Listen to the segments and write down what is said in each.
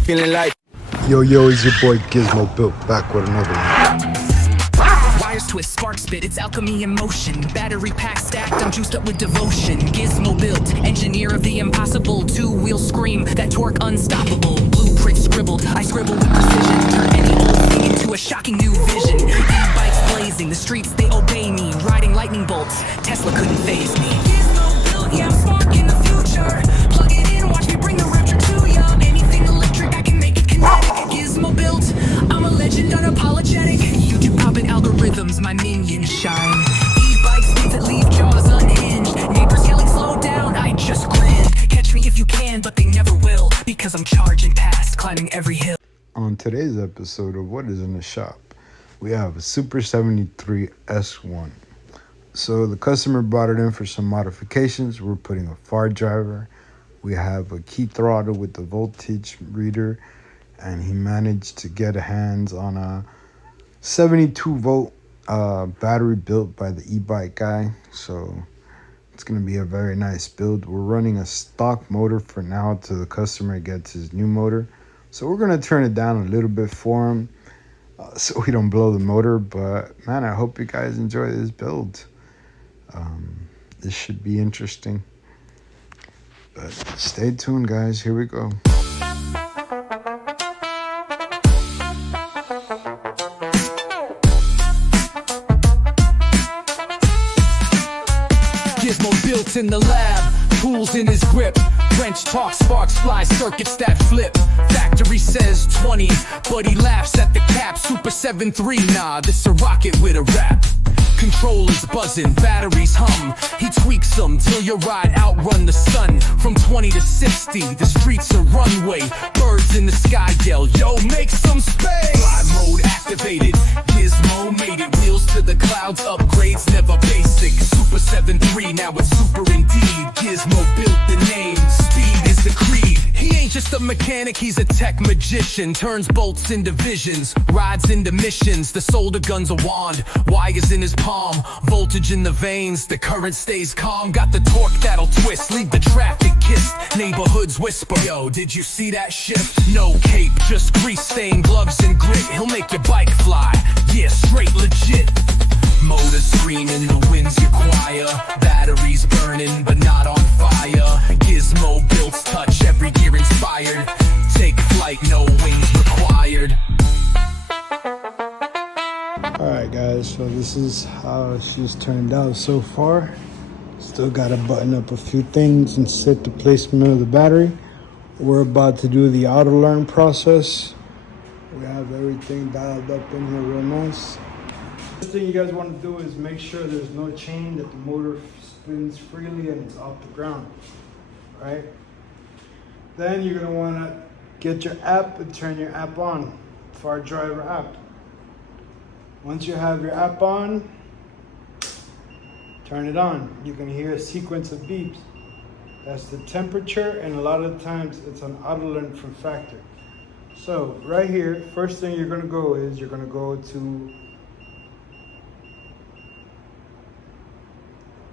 feeling like. Yo, it's your boy Gizmobuilt, back with another one. Wires twist, spark spit, it's alchemy in motion. Battery pack stacked, I'm juiced up with devotion. Gizmobuilt, engineer of the impossible. Two-wheel scream, that torque unstoppable. Blueprint scribbled, I scribble with precision. Turn any old thing into a shocking new vision. E-bikes blazing, the streets they obey me. Riding lightning bolts, Tesla couldn't faze me. Gizmobuilt, yeah I'm sparking the future. Plug it in, watch me bring the rapture to ya. Anything electric, I can make it kinetic. Gizmobuilt, I'm a legend, unapologetic. YouTube popping algorithms, my minions shine. E-bike speeds that leave jaws unhinged. Neighbors yelling slow down, I just grin. Catch me if you can, but they never will. Because I'm charging past, climbing every hill. On today's episode of What is in the Shop, we have a Super73 S1. So the customer brought it in for some modifications. We're putting a FarDriver. We have a key throttle with the voltage reader, and he managed to get hands on a 72 volt battery built by the Ebike Guy. So it's going to be a very nice build. We're running a stock motor for now till the customer gets his new motor. So we're going to turn it down a little bit for him so we don't blow the motor. But man, I hope you guys enjoy this build. This should be interesting. But stay tuned, guys. Here we go. Gizmobuilt in the lab, tools in his grip. Wrench talk, sparks fly, circuits that flip. Factory says 20, but he laughs at the cap. Super73, nah, this a rocket with a rap. Controllers buzzing, batteries hum. He tweaks them till your ride outrun the sun. From 20 to 60, the streets are runway. Birds in the sky yell, yo, make some space. Fly mode activated, Gizmo made it. Wheels to the clouds, upgrades never basic. Super73, now it's super indeed. Gizmobuilt the name, speed is the creed. He ain't just a mechanic, he's a tech magician. Turns bolts into visions, rides into missions. The solder gun's a wand, wires in his palm. Voltage in the veins, the current stays calm. Got the torque that'll twist, leave the traffic kissed. Neighborhoods whisper, yo, did you see that shift? No cape, just grease stained gloves and grit. He'll make your bike fly, yeah, straight legit. Motor screaming, the winds you choir. Batteries burning, but not on fire. Gizmobuilt's touch, every gear inspired. Take flight, no wings required. Alright guys, so this is how she's turned out so far. Still got to button up a few things and set the placement of the battery. We're about to do the auto learn process. We have everything dialed up in here real nice. First thing you guys want to do is make sure there's no chain, that the motor spins freely and it's off the ground, right? Then you're going to want to get your app and turn your app on, FarDriver app. Once you have your app on, turn it on. You can hear a sequence of beeps. That's the temperature, and a lot of times it's an auto learn from factory. So right here, first thing you're going to go is you're going to go to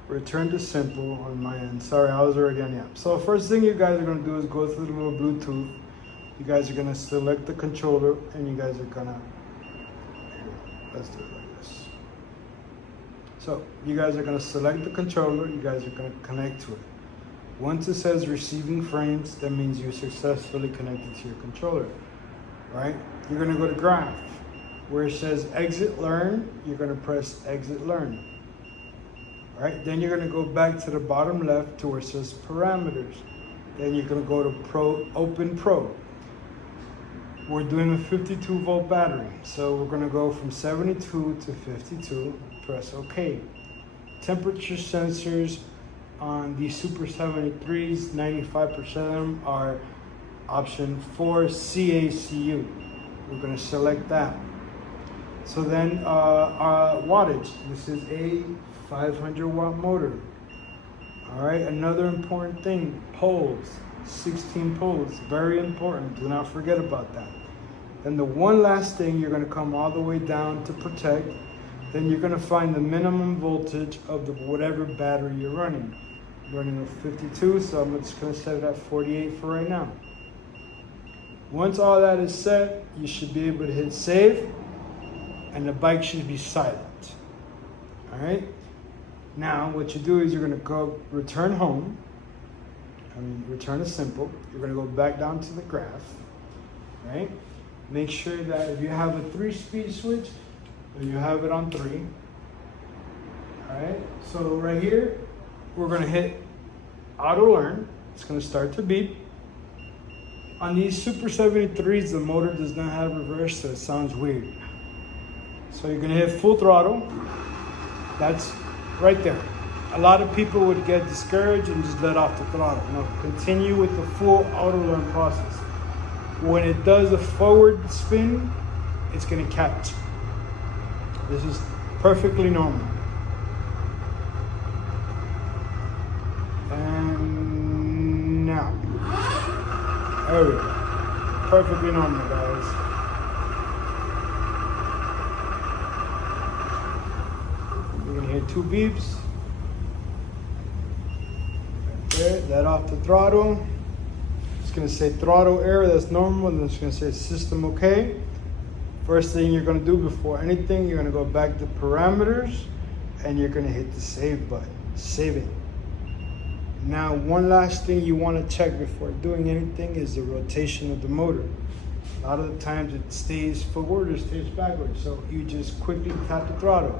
return to simple on my end. Sorry, I was already on the app. So first thing you guys are going to do is go through the little Bluetooth. You guys are going to select the controller, and you guys are going to, let's do it like this. So you guys are going to select the controller. You guys are going to connect to it. Once it says receiving frames, that means you're successfully connected to your controller, right? You're going to go to graph. Where it says exit learn, you're going to press exit learn. All right, then you're going to go back to the bottom left to where it says parameters. Then you're going to go to open pro. We're doing a 52 volt battery. So we're going to go from 72 to 52, press OK. Temperature sensors on the Super73s, 95% of them are option 4 CACU. We're going to select that. So then wattage, this is a 500 watt motor. All right, another important thing, poles, 16 poles, very important, do not forget about that. Then the one last thing, you're going to come all the way down to protect. Then you're going to find the minimum voltage of the whatever battery you're running. I'm running a 52, so I'm just going to set it at 48 for right now. Once all that is set, you should be able to hit save, and the bike should be silent. All right? Now, what you do is you're gonna go return home. Return to simple. You're gonna go back down to the graph, right? Make sure that if you have a 3-speed switch, then you have it on 3. All right, so right here, we're gonna hit auto learn. It's gonna start to beep. On these Super 73s, the motor does not have reverse, so it sounds weird. So you're gonna hit full throttle. That's right there. A lot of people would get discouraged and just let off the throttle. No, continue with the full auto learn process. When it does a forward spin, it's gonna catch. This is perfectly normal. And now, there we go. Perfectly normal, guys. You're gonna hear 2 beeps. Right there, let off the throttle. It's gonna say throttle error, that's normal, and it's gonna say system okay. First thing you're gonna do before anything, you're gonna go back to parameters and you're gonna hit the save button, save it. Now, one last thing you wanna check before doing anything is the rotation of the motor. A lot of the times it stays forward or stays backwards, so you just quickly tap the throttle.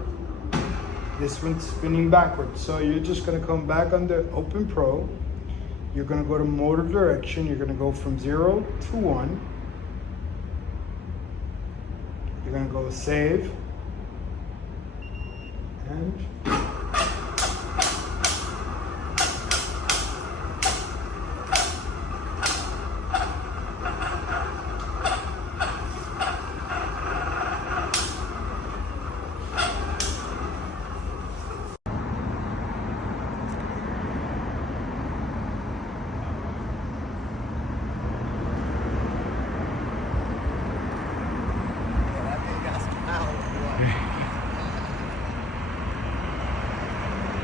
This one's spinning backwards, so you're just gonna come back under Open Pro. You're gonna go to motor direction. You're gonna go from 0 to 1. You're gonna go save. And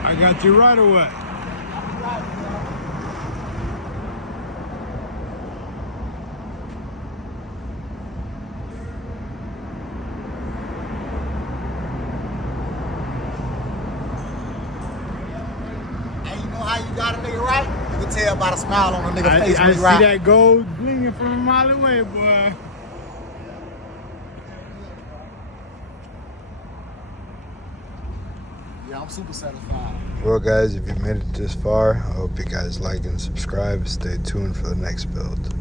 I got you right away. Hey, you know how you got a nigga right? You can tell by the smile on a nigga face when I he see ride. that gold blinging from a mile away, boy. Yeah, I'm super satisfied. Well, guys, if you made it this far, I hope you guys like and subscribe. Stay tuned for the next build.